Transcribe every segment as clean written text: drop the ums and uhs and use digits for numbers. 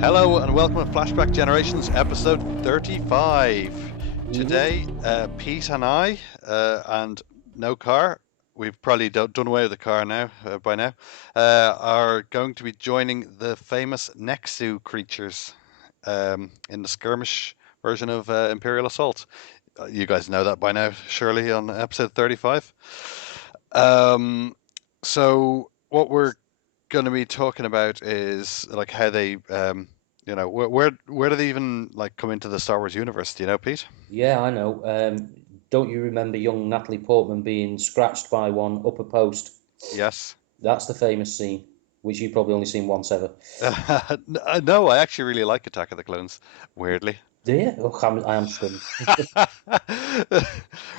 Hello and welcome to Flashback Generations episode 35. Today, Pete and I, and no car, we've probably done away with the car now, by now, are going to be joining the famous Nexu creatures in the skirmish version of Imperial Assault. You guys know that by now, surely, on episode 35. So what we're going to be talking about is like how they, where do they even like come into the Star Wars universe? Do you know, Pete? Yeah, I know. Don't you remember young Natalie Portman being scratched by one up a post? Yes. That's the famous scene, which you've probably only seen once ever. No, I actually really like Attack of the Clones. Weirdly. Do you? Oh, I am stunned.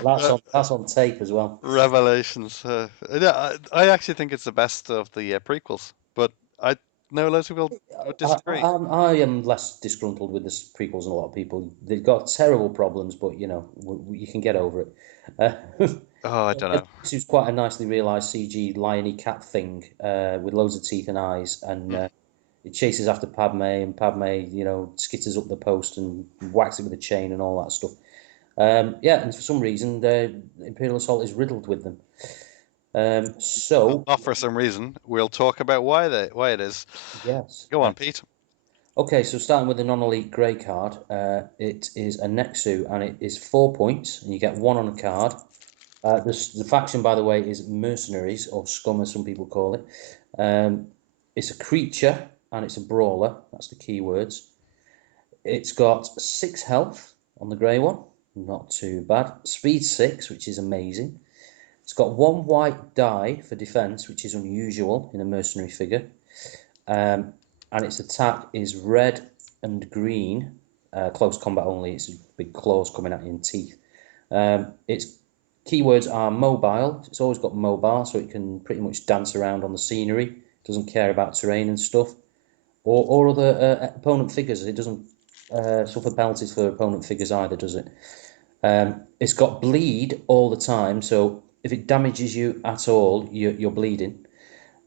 That's on tape as well. Revelations. Yeah, I actually think it's the best of the prequels, but I know loads of people would disagree. I am less disgruntled with the prequels than a lot of people. They've got terrible problems, but you can get over it. Oh, I don't know. This was quite a nicely realised CG liony cat thing with loads of teeth and eyes, and Hmm. it chases after Padme, and Padme, skitters up the post and whacks it with a chain and all that stuff. Yeah, and for some reason, the Imperial Assault is riddled with them. So, Not for some reason. We'll talk about why it is. yes. Go on, Pete. Okay, so starting with the non-elite grey card, it is a Nexu, and it is 4 points, and you get one on a card. The faction, by the way, is mercenaries, or scum, as some people call it. It's a creature, and it's a brawler. That's the key words. It's got 6 health on the grey one, not too bad. Speed 6, which is amazing. It's got one white die for defense, which is unusual in a mercenary figure. And its attack is red and green, close combat only. It's big claws coming at you and teeth. Its keywords are mobile. It's always got mobile, so it can pretty much dance around on the scenery. It doesn't care about terrain and stuff, or other opponent figures. It doesn't suffer penalties for opponent figures either, does it? It's got bleed all the time, so if it damages you at all, you're bleeding.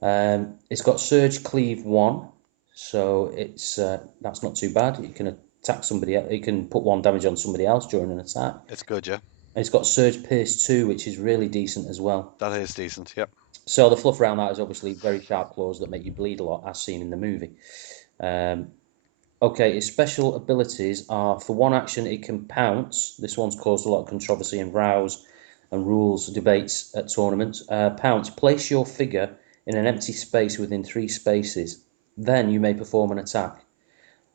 It's got Surge Cleave 1, so it's that's not too bad. You can attack somebody else. You can put 1 damage on somebody else during an attack. It's good, yeah. And it's got Surge Pierce 2, which is really decent as well. That is decent. Yep. So the fluff around that is obviously very sharp claws that make you bleed a lot, as seen in the movie. Um, okay, its special abilities are, for one action, it can pounce. This one's caused a lot of controversy and rows and rules debates at tournaments. Pounce, place your figure in an empty space within 3 spaces. Then you may perform an attack.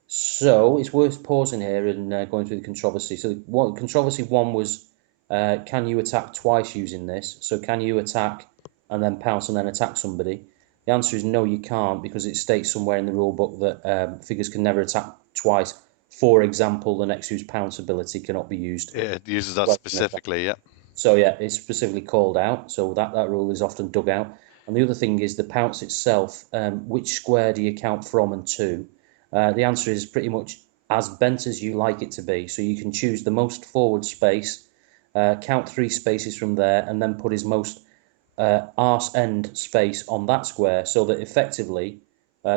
So it's worth pausing here and going through the controversy. So controversy one was, can you attack twice using this? So can you attack and then pounce and then attack somebody? The answer is no, you can't, because it states somewhere in the rule book that figures can never attack twice. For example, the Nexus pounce ability cannot be used. It uses that specifically, yeah. So yeah, it's specifically called out. So that rule is often dug out. And the other thing is the pounce itself. Which square do you count from and to? The answer is pretty much as bent as you like it to be. So you can choose the most forward space, count 3 spaces from there, and then put his most arse end space on that square, so that effectively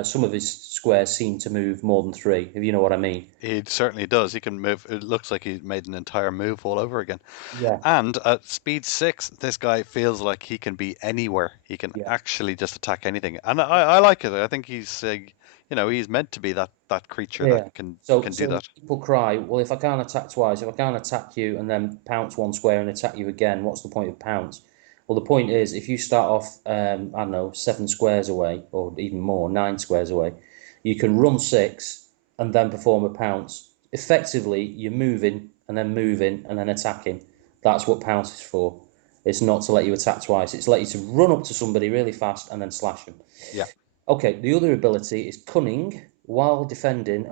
some of his squares seem to move more than 3, if you know what I mean. He certainly does. He can move. It looks like he made an entire move all over again. Yeah, And at speed 6, this guy feels like he can be anywhere. He can yeah. actually just attack anything. And I like it. I think he's meant to be that creature Yeah. that can do So that. people cry, well, if I can't attack twice, if I can't attack you and then pounce one square and attack you again, what's the point of pounce? Well, the point is, if you start off, I don't know, 7 squares away, or even more, 9 squares away, you can run 6 and then perform a pounce. Effectively, you're moving and then attacking. That's what pounce is for. It's not to let you attack twice. It's to let you to run up to somebody really fast and then slash them. Yeah. Okay, the other ability is cunning. While defending,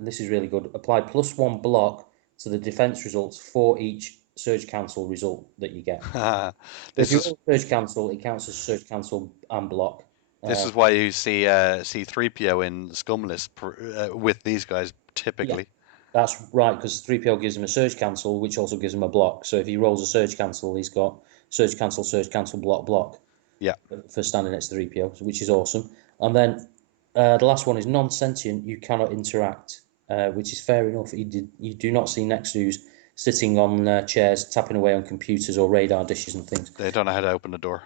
this is really good, apply +1 block to the defense results for each surge cancel result that you get. So if This you is roll surge cancel, it counts as surge cancel and block. this Uh, is why you see C3PO in Scumless with these guys yeah, typically. that's right, because 3PO gives him a surge cancel, which also gives him a block. So if he rolls a surge cancel, he's got surge cancel, block, block Yeah. for standing next to 3PO, which is awesome. And then The last one is non-sentient. You cannot interact, which is fair enough. You do not see Nexus sitting on chairs, tapping away on computers or radar dishes and things. They don't know how to open the door.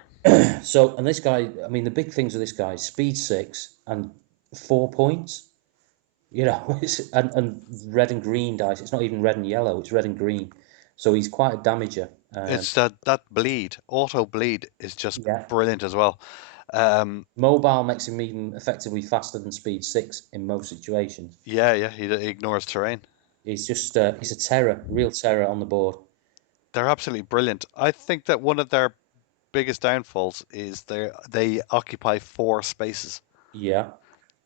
So, and this guy, I mean, the big things with this guy: speed 6 and 4 points. You know, and red and green dice. It's not even red and yellow; it's red and green. So he's quite a damager. It's that bleed, auto bleed is just Yeah, brilliant as well. Um, mobile makes him even effectively faster than speed 6 in most situations. yeah, yeah, he ignores terrain. He's a terror, real terror on the board. They're absolutely brilliant. I think that one of their biggest downfalls is they occupy four spaces Yeah.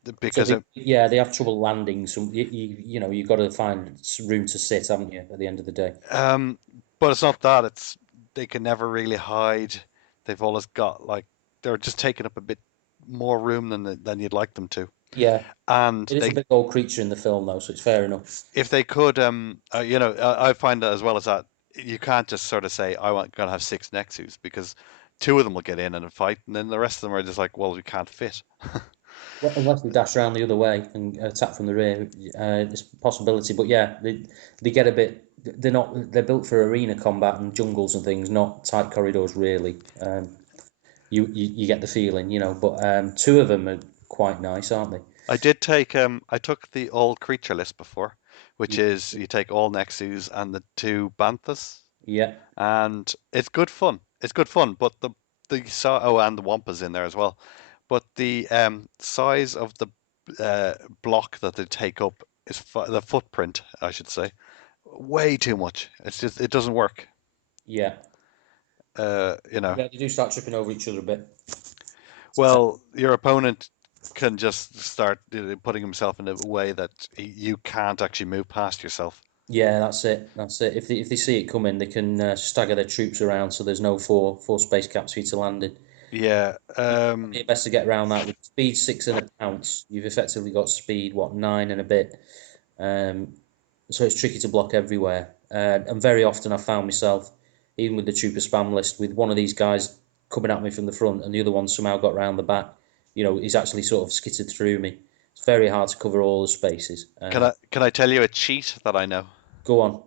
So because they have trouble landing. Some you've got to find room to sit, haven't you? At the end of the day. um, but it's not that. It's they can never really hide. They've always got like they're just taking up a bit more room than you'd like them to. Yeah, And it is a they big old creature in the film though, so it's fair enough. if they could, I find that as well as that, you can't just sort of say, I want gonna have six Nexus because two of them will get in and fight, and then the rest of them are just like, well, we can't fit. Well, unless they dash around the other way and attack from the rear, it's a possibility. But yeah, they get a bit. They're built for arena combat and jungles and things, not tight corridors really. You get the feeling, you know. But two of them are quite nice, aren't they? I took the all creature list before, which is you take all Nexus and the two Banthas, Yeah, and it's good fun. It's good fun, but and the Wampas in there as well. But the size of the block that they take up is the footprint, I should say, way too much. It's just it doesn't work. yeah, Uh, you know, yeah. They do start tripping over each other a bit. well, your opponent can just start putting himself in a way that you can't actually move past yourself. Yeah, that's it. That's it. If they see it coming, they can stagger their troops around so there's no four space caps for you to land in. Yeah, It's best to get around that with speed 6 and a pounce. You've effectively got speed 9 and a bit. Um, so it's tricky to block everywhere. And very often I found myself, even with the trooper spam list, with one of these guys coming at me from the front and the other one somehow got round the back. You know, he's actually sort of skittered through me. It's very hard to cover all the spaces. can I tell you a cheat that I know? Go on.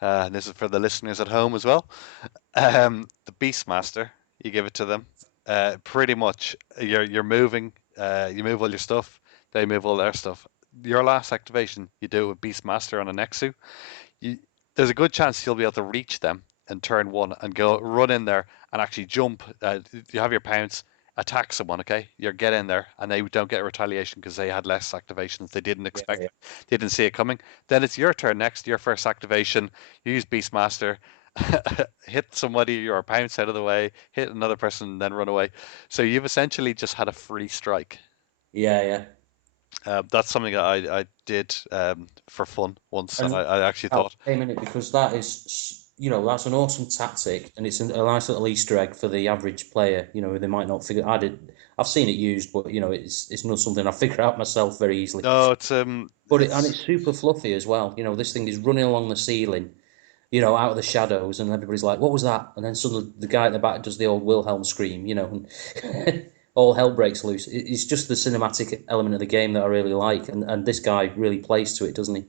This is for the listeners at home as well. The Beastmaster, you give it to them. Pretty much, you're moving. You move all your stuff. They move all their stuff. Your last activation, you do it with Beastmaster on a Nexu. You, there's a good chance you'll be able to reach them in turn one and go run in there and actually jump. You have your pounce, attack someone. Okay, you get in there and they don't get a retaliation because they had less activations. They didn't Yeah, expect, yeah. they didn't see it coming. Then it's your turn next. Your first activation. You use Beastmaster. Hit somebody or pounce out of the way, hit another person, then run away. So you've essentially just had a free strike. Yeah, yeah. That's something that I did for fun once, and And I actually I'll thought, came in it because that is, that's an awesome tactic, and it's a nice little Easter egg for the average player. You know, they might not figure. I've seen it used, but it's not something I figure out myself very easily. no, And it's it's super fluffy as well. You know, this thing is running along the ceiling, out of the shadows, and everybody's like, "What was that?" And then suddenly the guy at the back does the old Wilhelm scream, and all hell breaks loose. It's just the cinematic element of the game that I really like, and this guy really plays to it, doesn't he?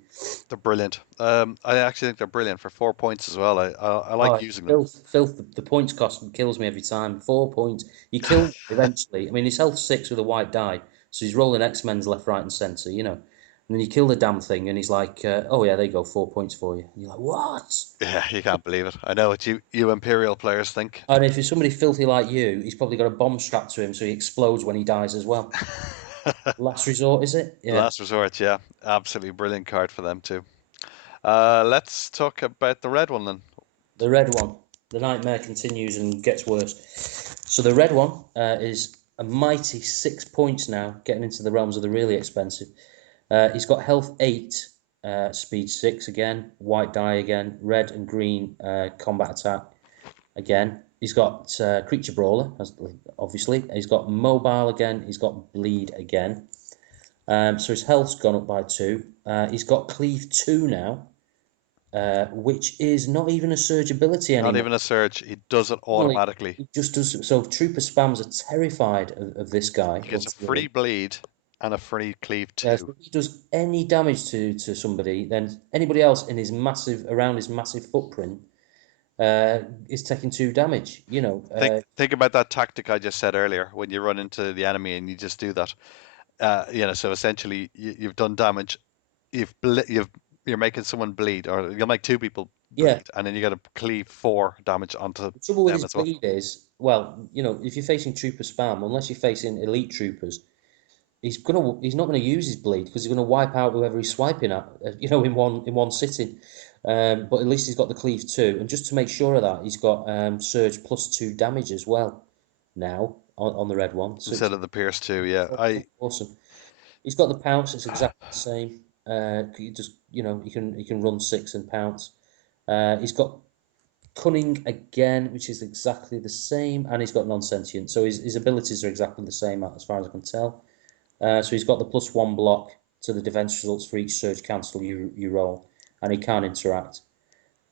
they're brilliant. I actually think they're brilliant for 4 points as well. I Oh, like it's using them. filth, filth. The points cost kills me every time. 4 points. You kill him eventually. I mean, his health 6 with a white die, so he's rolling X-Men's left, right, and centre, And then you kill the damn thing, and he's like, "Oh yeah, there you go, 4 points for you." And you're like, "What?" Yeah, you can't believe it. I know what you Imperial players think. And if it's somebody filthy like you, he's probably got a bomb strapped to him, so he explodes when he dies as well. Last resort, is it? Yeah. Last resort, yeah, absolutely brilliant card for them too. Let's talk about the red one then. The red one. The nightmare continues and gets worse. So the red one is a mighty 6 points now, getting into the realms of the really expensive. He's got health 8, speed 6 again, white die again, red and green combat attack again. He's got creature brawler, obviously. He's got mobile again. He's got bleed again. So his health's gone up by 2. He's got cleave 2 now, which is not even a surge ability Not anymore. even a surge. He does it Normally, automatically. it just does. So trooper spams are terrified of this guy. He Or gets a free Tilly. bleed, and a free cleave Yeah, 2. so if he does any damage to somebody, then anybody else in his massive around his massive footprint is taking 2 damage. Think about that tactic I just said earlier when you run into the enemy and you just do that. So essentially you've done damage, you're making someone bleed, or you'll make two people Yeah. bleed, and then you got to cleave 4 damage onto The trouble with them his as well. bleed is, well, if you're facing trooper spam, unless you're facing elite troopers, he's not gonna use his bleed because he's gonna wipe out whoever he's swiping at, in one sitting. But at least he's got the cleave 2, and just to make sure of that, he's got surge +2 damage as well now on the red one. So Instead it's of the Pierce 2, yeah. I awesome. He's got the pounce; it's exactly the same. You just he can run 6 and pounce. He's got cunning again, which is exactly the same, and he's got non-sentient. So his abilities are exactly the same as far as I can tell. So he's got the +1 block to the defense results for each surge cancel you roll, and he can't interact.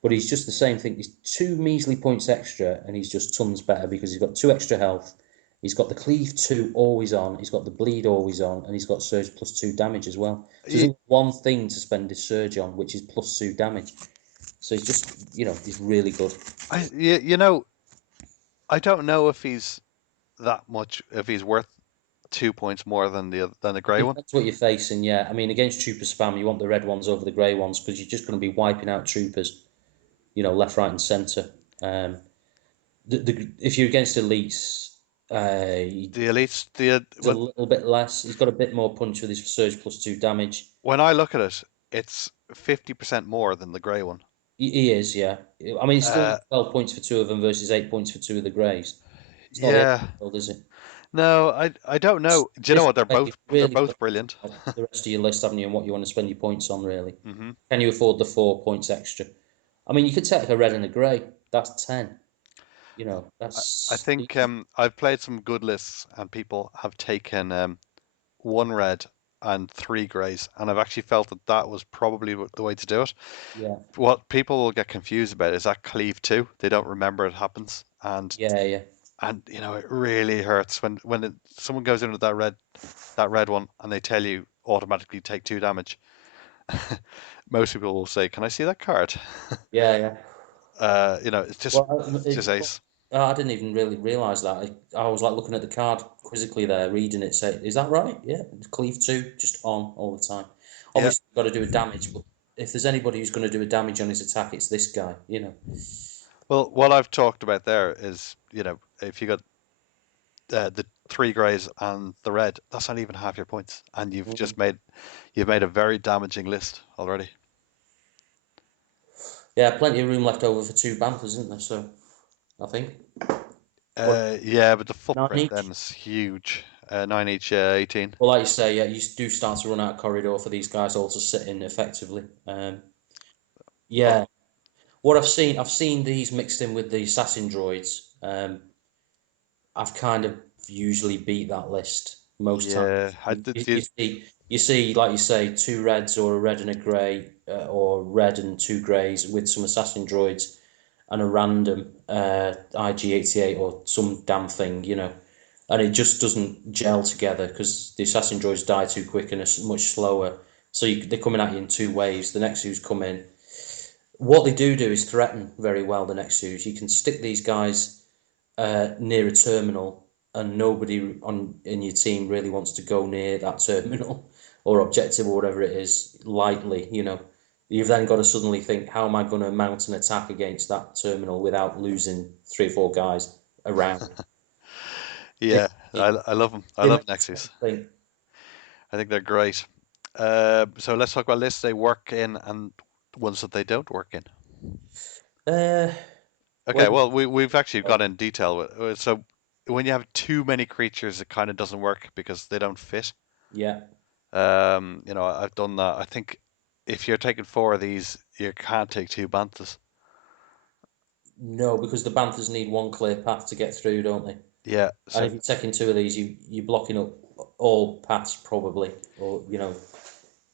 But he's just the same thing. He's 2 measly points extra, and he's just tons better because he's got 2 extra health. He's got the cleave 2 always on. He's got the bleed always on, and he's got surge +2 damage as well. So there's you, only one thing to spend his surge on, which is +2 damage. So he's just, he's really good. I you, you know I don't know if he's that much, if he's worth 2 points more than the It grey one. depends what you're facing, yeah. I mean, against trooper spam, you want the red ones over the grey ones because you're just going to be wiping out troopers, left, right, and centre. Um, if you're against elites, The elites, the he's a little bit less. He's got a bit more punch with his surge +2 damage. when I look at it, it's 50% more than the grey one. He is, yeah. I mean, it's still Uh, 12 points for 2 of them versus 8 points for 2 of the greys. It's not the end yeah, of the world, is it? no, I don't know. Do you know This what? They're way, both you've they're really got both to think brilliant. about the rest of your list, haven't you, and what you want to spend your points on, really. hmm Can you afford the 4 points extra? I mean, you could take a red and a grey. That's 10. I That's think easy. I've played some good lists and people have taken one red and 3 greys, and I've actually felt that that was probably the way to do it. Yeah, What people will get confused about is that cleave too. They don't remember it happens, yeah, yeah, and it really hurts when someone goes into that red one and they tell you automatically take 2 damage. Most people will say, "Can I see that card?" yeah, yeah. It's just Well, ace. I didn't even really realise that. I was like looking at the card quizzically there, reading it. Say, is that right? Yeah, cleave 2, just on all the time. Yeah. Obviously, you've got to do a damage, but if there's anybody who's going to do a damage on his attack, it's this guy. Well, what I've talked about there is, if you got the 3 greys and the red, that's not even half your points, and Mm. you've made a very damaging list already. Yeah, plenty of room left over for 2 banthas, isn't there? So I think what Yeah, but the 9 footprint then each. is huge. 9 each, 18. Well, like you say, yeah, you do start to run out of corridor for these guys all to sit in effectively. Oh, Yeah, what I've seen these mixed in with the assassin droids. I've kind of usually beat that list most times. yeah. I You, did. you see, like you say, 2 reds or a red and a grey, or red and 2 greys with some assassin droids and a random IG-88 or some damn thing, and it just doesn't gel together because the assassin droids die too quick and are much slower. So they're coming at you in 2 waves. The Nexus come in. What they do is threaten very well. The Nexus, you can stick these guys near a terminal, and nobody in your team really wants to go near that terminal or objective or whatever it is lightly. You've then got to suddenly think, how am I going to mount an attack against that terminal without losing 3 or 4 guys around? It, Yeah, it, I love them. I it love makes Nexus. me think. I think they're great. So let's talk about lists they work in and ones that they don't work in. Uh, Okay, well, well we've actually got in detail so when you have too many creatures, it kind of doesn't work because they don't fit. yeah, I've done that. I think if you're taking 4 of these, you can't take 2 banthas. no, because the Banthas need one clear path to get through, don't they? Yeah, And so if you're taking 2 of these, you're blocking up all paths probably, or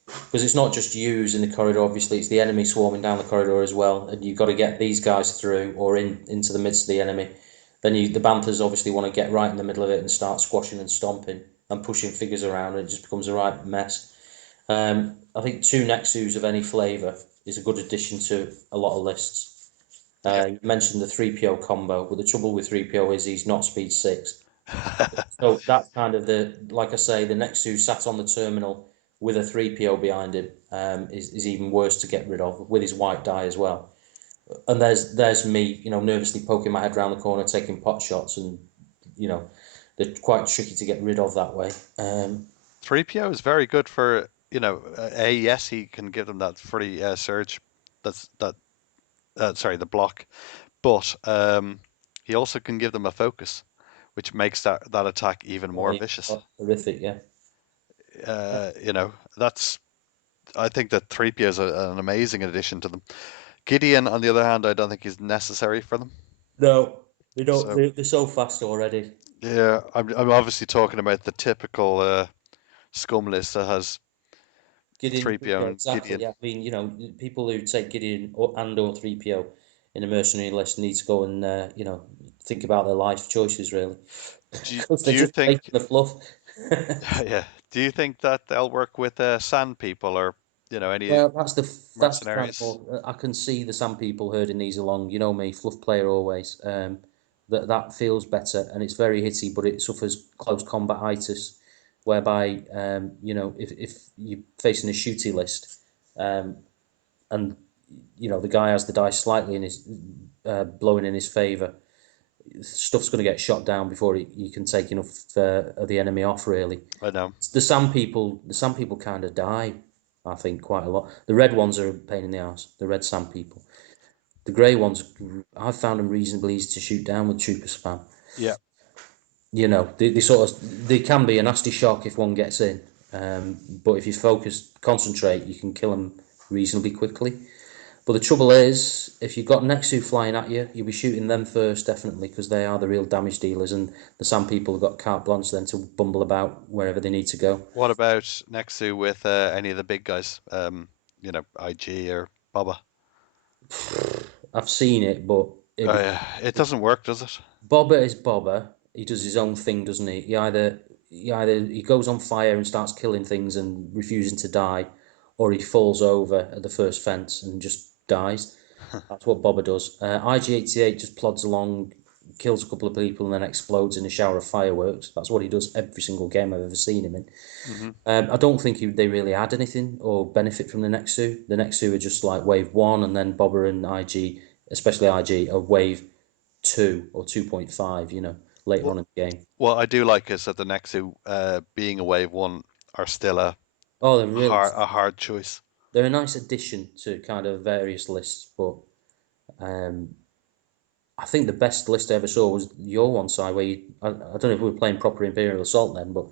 because it's not just yous in the corridor. Obviously, it's the enemy swarming down the corridor as well, and you've got to get these guys through or into the midst of the enemy. Then the Banthas obviously want to get right in the middle of it and start squashing and stomping. and pushing figures around, and it just becomes a right mess. I think two Nexus of any flavour is a good addition to a lot of lists. Yeah. You mentioned the 3PO combo, but the trouble with 3PO is he's not speed 6. So that's kind of like I say, the Nexus sat on the terminal with a 3PO behind him is even worse to get rid of, with his white die as well. And there's me, nervously poking my head around the corner, taking pot shots, and you know, they're quite tricky to get rid of that way. 3PO is very good for, yes, he can give them that free surge. That's that. Sorry, the block, but he also can give them a focus, which makes that attack even Oh, more yeah, vicious. horrific, yeah. That's I think that 3PO is an amazing addition to them. Gideon, on the other hand, I don't think he's necessary for them. No, they don't. So They're so fast already. yeah, I'm obviously talking about the typical scum list that has Gideon, 3PO yeah, and exactly. Gideon. Yeah, I mean, people who take Gideon or 3PO in a mercenary list need to go and think about their life choices really, because Do they're you just think taking the fluff. yeah, do you think that they'll work with sand people or any Well, that's the kind of mercenaries? I can see the some people herding these along. You know me, fluff player always. That feels better, and it's very hitty, but it suffers close combat itis, whereby if you're facing a shooty list, um, and the guy has the dice slightly in his blowing in his favour, stuff's going to get shot down before you can take enough of the enemy off. Really, I know. the some people kind of die. I think quite a lot. The red ones are a pain in the ass. The red sand people. The grey ones, I've found them reasonably easy to shoot down with trooper spam. Yeah. They can be a nasty shock if one gets in. But if you focus, concentrate, you can kill them reasonably quickly. But the trouble is, if you've got Nexu flying at you, you'll be shooting them first, definitely, because they are the real damage dealers, and the Sand people have got carte blanche then to bumble about wherever they need to go. What about Nexu with any of the big guys? IG or Baba? I've seen it, but Oh yeah, it doesn't work, does it? Bobber is Bobber. He does his own thing, doesn't he? He either he goes on fire and starts killing things and refusing to die, or he falls over at the first fence and just dies. That's what Bobber does. IG88 just plods along, kills a couple of people, and then explodes in a shower of fireworks. That's what he does every single game I've ever seen him in. Hmm. I don't think they really add anything or benefit from the Nexu. The Nexu are just like wave one, and then Bobber and IG, especially IG, are wave two or 2.5, later What on in the game. what I do like is that the Nexu, being a wave one, are still Oh, they're really, a hard choice. they're a nice addition to kind of various lists, but um, I think the best list I ever saw was your one side where I don't know if we were playing proper Imperial Assault then, but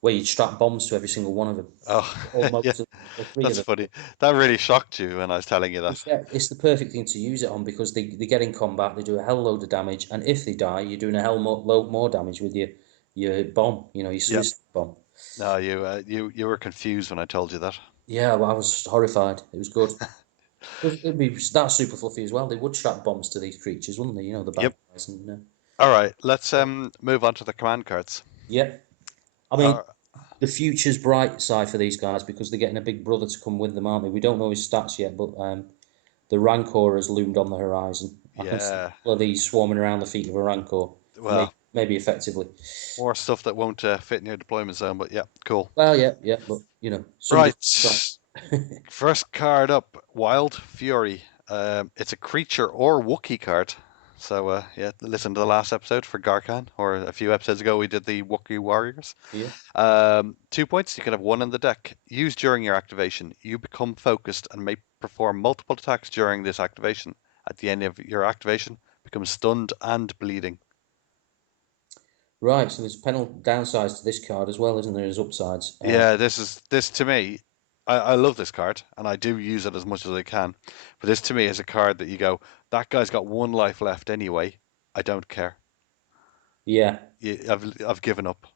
where you'd strap bombs to every single one of them, Oh, yeah, almost the three of that's them. funny. That really shocked you when I was telling you that. It's the perfect thing to use it on because they get in combat, they do a hell load of damage, and if they die, you're doing a hell load more damage with your bomb, your Yeah. Swiss bomb. No, you were confused when I told you that. Yeah, well, I was horrified. It was good. It'd be that super fluffy as well. They would strap bombs to these creatures, wouldn't they? The bad Yep. guys. And All right, let's move on to the command cards. yeah, I mean, Uh, the future's bright side for these guys because they're getting a big brother to come with them, aren't they? We don't know his stats yet, but the Rancor has loomed on the horizon. I can see yeah. all of these swarming around the feet of a Rancor, Well, maybe effectively. more stuff that won't fit in your deployment zone, but yeah, cool. Well, yeah, yeah, but somebody's trying. Right. First card up, Wild Fury. It's a creature or Wookiee card. So yeah, listen to the last episode for Garkhan, or a few episodes ago we did the Wookiee Warriors. Yeah. 2 points. You can have one in the deck. Used during your activation. You become focused and may perform multiple attacks during this activation. At the end of your activation, become stunned and bleeding. Right, so there's penal downsides to this card as well, isn't there? As upsides. Yeah, this to me. I love this card and I do use it as much as I can. But this to me is a card that you go, that guy's got one life left anyway. I don't care. Yeah. I've given up.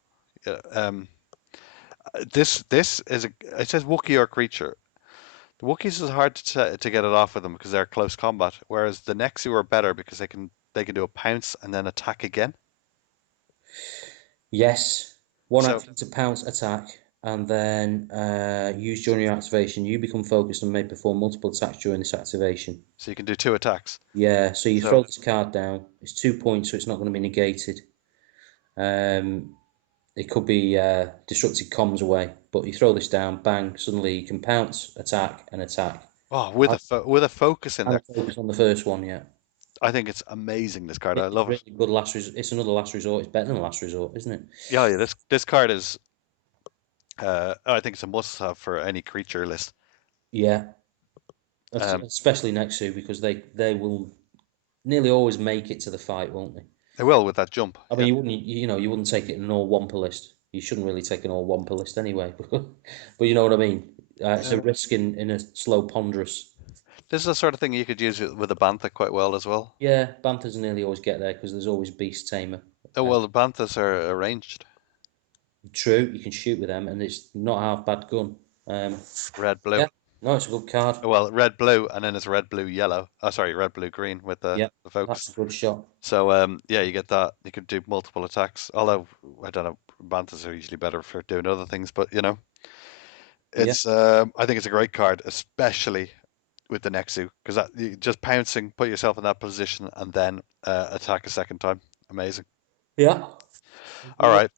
Yeah, this is it says Wookiee or creature. The Wookiees is hard to get it off with them because they're close combat, whereas the Nexu are better because they can do a pounce and then attack again. Yes. One So action to pounce attack, and then use during your activation. You become focused and may perform multiple attacks during this activation. so you can do 2 attacks. Yeah, so you So throw this card down. It's 2 points, so it's not going to be negated. It could be disrupted comms away, but you throw this down, bang, suddenly you can pounce, attack, and attack. oh, with And a focus in there, focus on the first one, yeah. I think it's amazing. This card, I It's love it. really good last resort. It's another last resort. It's better than last resort, isn't it? Yeah, yeah. This card is I think it's a must-have for any creature list. Yeah, Um, especially Nexu because they will nearly always make it to the fight, won't they? it will with that jump. I mean, Yeah. you wouldn't take it in an all Wampa list. You shouldn't really take an all Wampa list anyway. But you know what I mean. It's a Uh, risk in a slow ponderous. this is the sort of thing you could use with a bantha quite well as well. Yeah, Banthas nearly always get there because there's always Beast Tamer. Oh Uh, well, the banthas are arranged. True, you can shoot with them, and it's not a half bad gun. Red, blue. Yeah, no, it's a good card. Oh, well, red, blue, and then it's red, blue, yellow. Oh, sorry, red, blue, green with Yeah, the that's a focus. good shot. So yeah, you get that. You could do multiple attacks. Although I don't know, banthas are usually better for doing other things. But you know, Yeah, it's I think it's a great card, especially with the Nexu, because that you just pouncing, put yourself in that position, and then attack a second time. Amazing. yeah. All Yeah. right.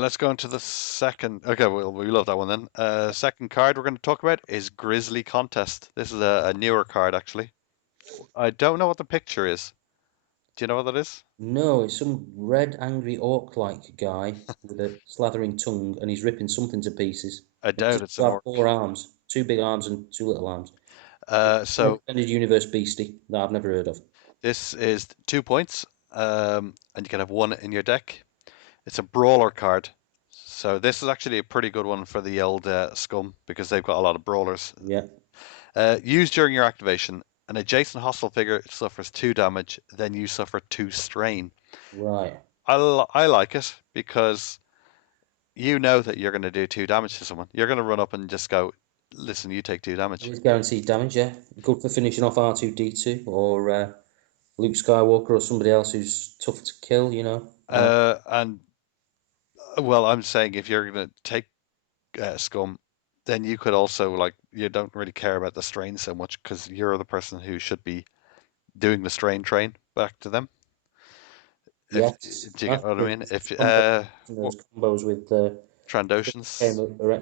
Let's go into the second. Okay, well, we love that one then. Second card we're going to talk about is Grizzly Contest. This is a newer card, actually. I don't know what the picture is. Do you know what that is? No, it's some red, angry orc-like guy with a slathering tongue, and he's ripping something to pieces. I And he doubt seems it's to an have orc. four arms, two big arms and two little arms. An So extended universe beastie that I've never heard of. this is 2 points, and you can have one in your deck. It's a brawler card. So this is actually a pretty good one for the old scum because they've got a lot of brawlers. Yeah, Used during your activation, an adjacent hostile figure suffers 2 damage, then you suffer 2 strain. right. I like it because you know that you're going to do 2 damage to someone. You're going to run up and just go, listen, you take 2 damage. It's guaranteed damage, yeah. Good for finishing off R2D2 or Luke Skywalker or somebody else who's tough to kill, you know. And well, I'm saying if you're going to take scum, then you could also like you don't really care about the strain so much because you're the person who should be doing the strain train back to them. If Yes, do you that's get what I true. mean? If Those what combos with Trandoshans,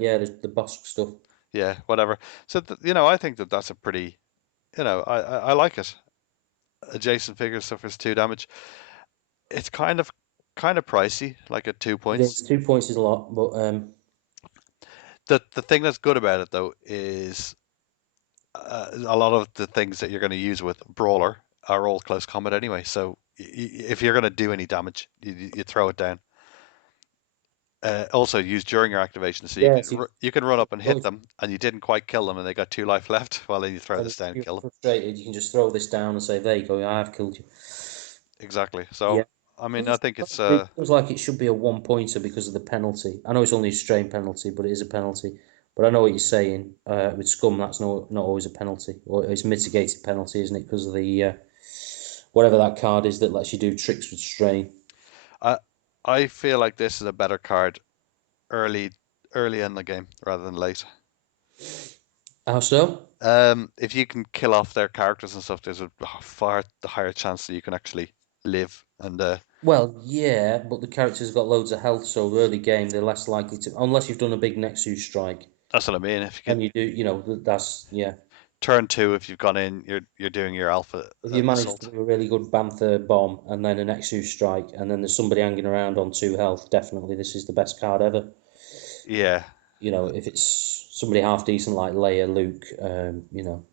yeah, the boss stuff. yeah, whatever. So you know, I think that that's a pretty, you know, I like it. Adjacent figure suffers 2 damage. It's kind of pricey, like at 2 points. 2 points is a lot, but The thing that's good about it though is a lot of the things that you're going to use with brawler are all close combat anyway. So if you're going to do any damage, you throw it down. Also used during your activation, so yeah, so you can run up and hit always, them, and you didn't quite kill them, and they got 2 life left. Well, then you throw and this down if and you're kill them. frustrated, you can just throw this down and say, "There you go, I have killed you." Exactly. Yeah, So I mean, I think it's it feels like it should be a 1 pointer because of the penalty. I know it's only a strain penalty, but it is a penalty. But I know what you're saying. With scum, that's not always a penalty, or it's a mitigated penalty, isn't it? Because of the whatever that card is that lets you do tricks with strain. I I feel like this is a better card early early in the game rather than late. How so? If you can kill off their characters and stuff, there's a far higher chance that you can actually live. And Well, yeah, but the characters got loads of health, so early game they're less likely to, unless you've done a big Nexus strike. that's what I mean. If you And could you do, that's yeah. turn two, if you've gone in, you're doing your alpha If you manage to assault. do a really good Banther bomb and then an Nexus strike, and then there's somebody hanging around on 2 health, definitely this is the best card ever. Yeah, If it's somebody half decent like Leia, Luke,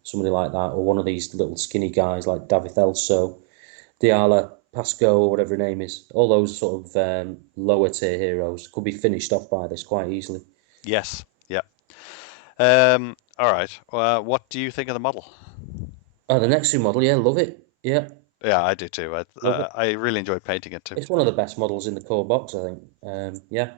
somebody like that, or one of these little skinny guys like Davith Elso, Diala, Pasco, or whatever her name is, all those sort of lower tier heroes could be finished off by this quite easily. yes, yeah. All right. What do you think of the model? Oh, the Nexus model, yeah, love it. Yeah, Yeah, I do too. love it. I really enjoyed painting it too. It's one of the best models in the core box, I think. Yeah,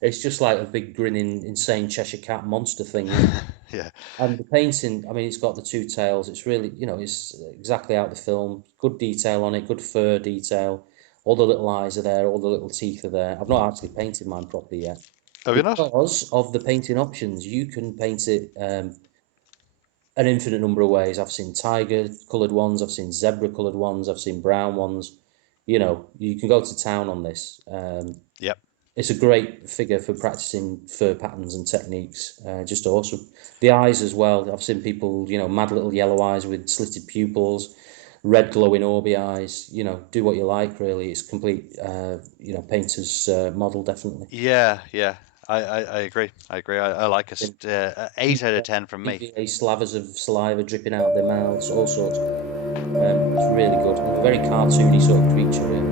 it's just like a big grinning, insane Cheshire Cat monster thing, isn't it? Yeah, And the painting, I mean, it's got the two tails. It's really, it's exactly out of the film. Good detail on it, good fur detail. All the little eyes are there, all the little teeth are there. I've not actually painted mine properly yet. Have you not? Because of the painting options, you can paint it an infinite number of ways. I've seen tiger coloured ones, I've seen zebra coloured ones, I've seen brown ones. You know, you can go to town on this. Yep. It's a great figure for practicing fur patterns and techniques. Just awesome. The eyes as well. I've seen people, you know, mad little yellow eyes with slitted pupils, red glowing orby eyes. You know, do what you like. Really, it's complete. You know, painter's model definitely. Yeah, yeah. I agree. I agree. I like it. 8 out of 10 from me. EVA slavers of saliva dripping out of their mouths, all sorts. It's really good. And a very cartoony sort of creature, really.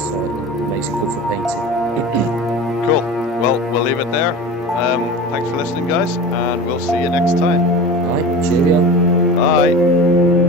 So it makes it good for painting. Cool. Well, we'll leave it there. Thanks for listening, guys, and we'll see you next time. All right, cheerio. Bye.